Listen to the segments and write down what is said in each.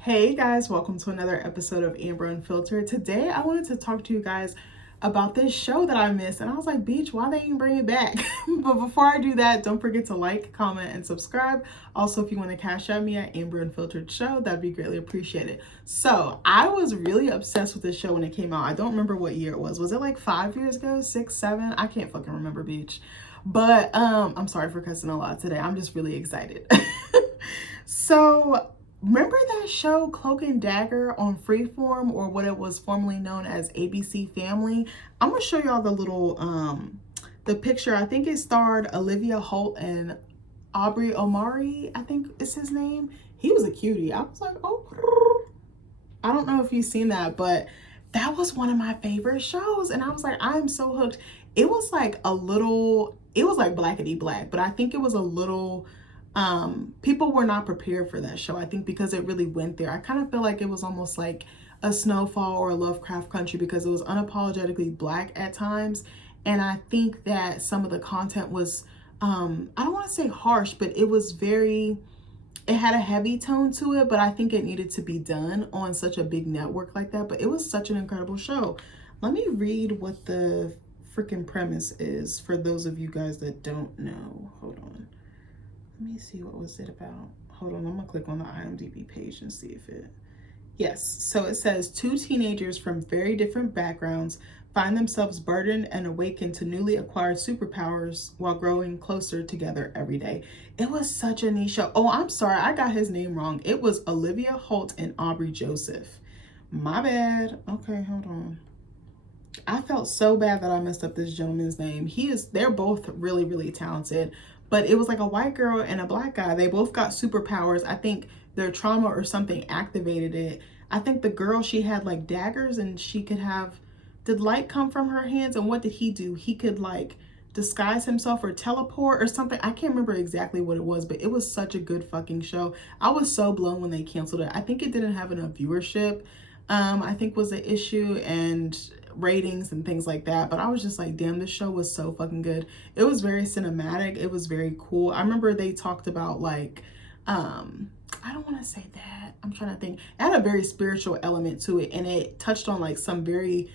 Hey guys, welcome to another episode of Amber Unfiltered. Today I wanted to talk to you guys about this show that I missed, and I was like, Beach, why they ain't bring it back? But before I do that, don't forget to like, comment, and subscribe. Also, if you want to cash out me at AmberUnfilteredShow, that'd be greatly appreciated. So I was really obsessed with this show when it came out. I don't remember what year it was. Was it like 5 years ago, 6, 7? I can't fucking remember, Beach. But I'm sorry for cussing a lot today. I'm just really excited. So remember that show Cloak and Dagger on Freeform, or what it was formerly known as ABC Family? I'm gonna show y'all the picture. I think it starred Olivia Holt and Aubrey Omari, I think is his name. He was a cutie. I was like, oh, I don't know if you've seen that, but that was one of my favorite shows. And I was like, I'm so hooked. It was like it was like blackety black, but I think it was a little, people were not prepared for that show. I think because it really went there. I kind of feel like it was almost like a Snowfall or a Lovecraft Country because it was unapologetically black at times. And I think that some of the content was, I don't want to say harsh, but it had a heavy tone to it, but I think it needed to be done on such a big network like that. But it was such an incredible show. Let me read what the freaking premise is for those of you guys that don't know. Hold on. Let me see, what was it about? Hold on, I'm gonna click on the IMDb page and see if it... Yes, so it says two teenagers from very different backgrounds find themselves burdened and awakened to newly acquired superpowers while growing closer together every day. It was such a neat show. Oh, I'm sorry, I got his name wrong. It was Olivia Holt and Aubrey Joseph. My bad. Okay, hold on. I felt so bad that I messed up this gentleman's name. They're both really, really talented, but it was like a white girl and a black guy. They both got superpowers. I think their trauma or something activated it. I think the girl, she had like daggers and she could have, did light come from her hands? And what did he do? He could like disguise himself or teleport or something. I can't remember exactly what it was, but it was such a good fucking show. I was so blown when they canceled it. I think it didn't have enough viewership, I think was the issue, and ratings and things like that. But I was just like, damn, this show was so fucking good. It was very cinematic. It was very cool. I remember they talked about like, I don't want to say that. I'm trying to think. It had a very spiritual element to it, and it touched on like some very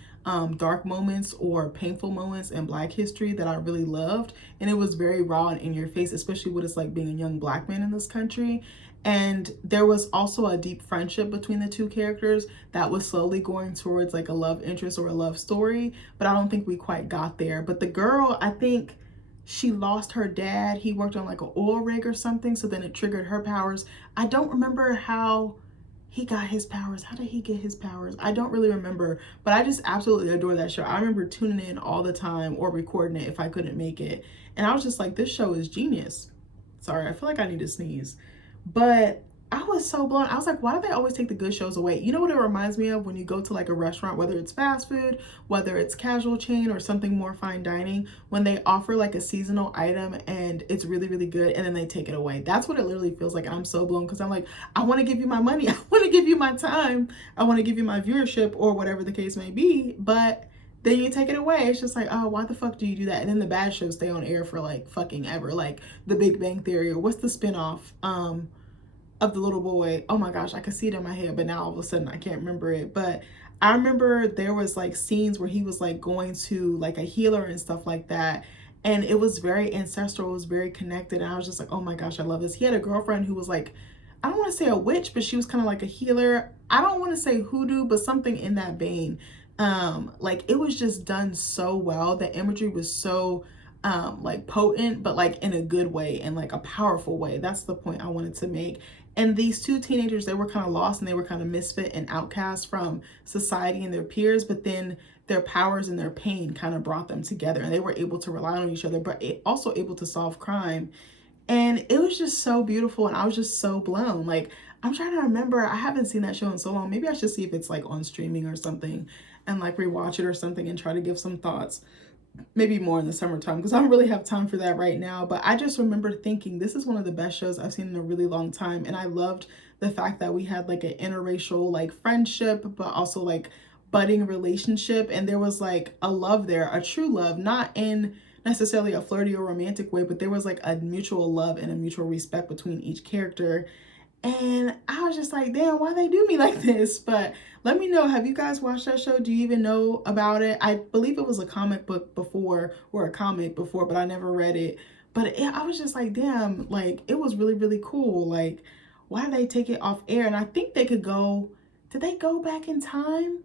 dark moments or painful moments in Black history that I really loved. And it was very raw and in your face, especially what it's like being a young Black man in this country. And there was also a deep friendship between the two characters that was slowly going towards like a love interest or a love story, but I don't think we quite got there. But the girl, I think she lost her dad. He worked on like an oil rig or something, so then it triggered her powers. I don't remember how he got his powers. How did he get his powers? I don't really remember, but I just absolutely adore that show. I remember tuning in all the time or recording it if I couldn't make it. And I was just like, this show is genius. Sorry, I feel like I need to sneeze. But I was so blown. I was like, why do they always take the good shows away? You know what it reminds me of? When you go to like a restaurant, whether it's fast food, whether it's casual chain or something more fine dining, when they offer like a seasonal item and it's really, really good and then they take it away. That's what it literally feels like. I'm so blown because I'm like, I want to give you my money. I want to give you my time. I want to give you my viewership or whatever the case may be. But then you take it away. It's just like, oh, why the fuck do you do that? And then the bad shows stay on air for like fucking ever, like The Big Bang Theory, or what's the spinoff of the little boy? Oh my gosh, I can see it in my head, but now all of a sudden I can't remember it. But I remember there was like scenes where he was like going to like a healer and stuff like that, and it was very ancestral, it was very connected, and I was just like, oh my gosh, I love this. He had a girlfriend who was like, I don't want to say a witch, but she was kind of like a healer. I don't want to say hoodoo, but something in that vein. Like it was just done so well. The imagery was so like potent, but like in a good way and like a powerful way. That's the point I wanted to make. And these two teenagers, they were kind of lost and they were kind of misfit and outcast from society and their peers, but then their powers and their pain kind of brought them together, and they were able to rely on each other, but also able to solve crime. And it was just so beautiful, and I was just so blown. Like, I'm trying to remember, I haven't seen that show in so long. Maybe I should see if it's like on streaming or something and like rewatch it or something and try to give some thoughts. Maybe more in the summertime because I don't really have time for that right now. But I just remember thinking this is one of the best shows I've seen in a really long time. And I loved the fact that we had like an interracial like friendship, but also like budding relationship. And there was like a love there, a true love, not in necessarily a flirty or romantic way, but there was like a mutual love and a mutual respect between each character. And I was just like, damn, why they do me like this? But let me know, have you guys watched that show? Do you even know about it? I believe it was a comic book before, or a comic before, but I never read it. But I was just like, damn, like, it was really, really cool. Like, why did they take it off air? And I think they could go, did they go back in time?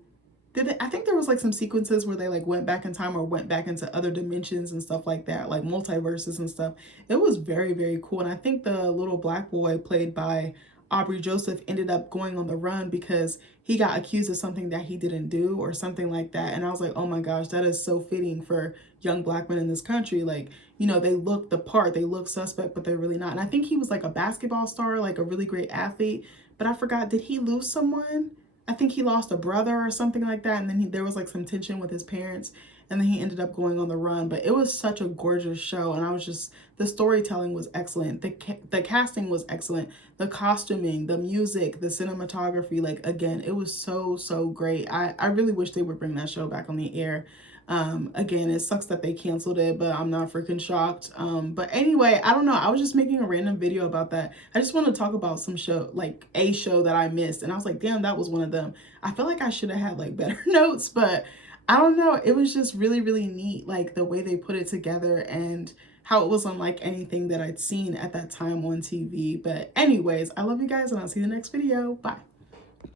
I think there was like some sequences where they like went back in time or went back into other dimensions and stuff like that, like multiverses and stuff. It was very, very cool. And I think the little black boy played by Aubrey Joseph ended up going on the run because he got accused of something that he didn't do or something like that. And I was like, oh my gosh, that is so fitting for young black men in this country. Like, you know, they look the part, they look suspect, but they're really not. And I think he was like a basketball star, like a really great athlete. But I forgot, did he lose someone? I think he lost a brother or something like that. And then there was like some tension with his parents. And then he ended up going on the run. But it was such a gorgeous show. And I was just, the storytelling was excellent. The casting was excellent. The costuming, the music, the cinematography. Like, again, it was so, so great. I really wish they would bring that show back on the air. Again, it sucks that they canceled it, but I'm not freaking shocked. But anyway, I don't know. I was just making a random video about that. I just want to talk about some show, like a show that I missed. And I was like, damn, that was one of them. I feel like I should have had like better notes, but I don't know. It was just really, really neat. Like the way they put it together and how it was unlike anything that I'd seen at that time on TV. But anyways, I love you guys and I'll see you in the next video. Bye.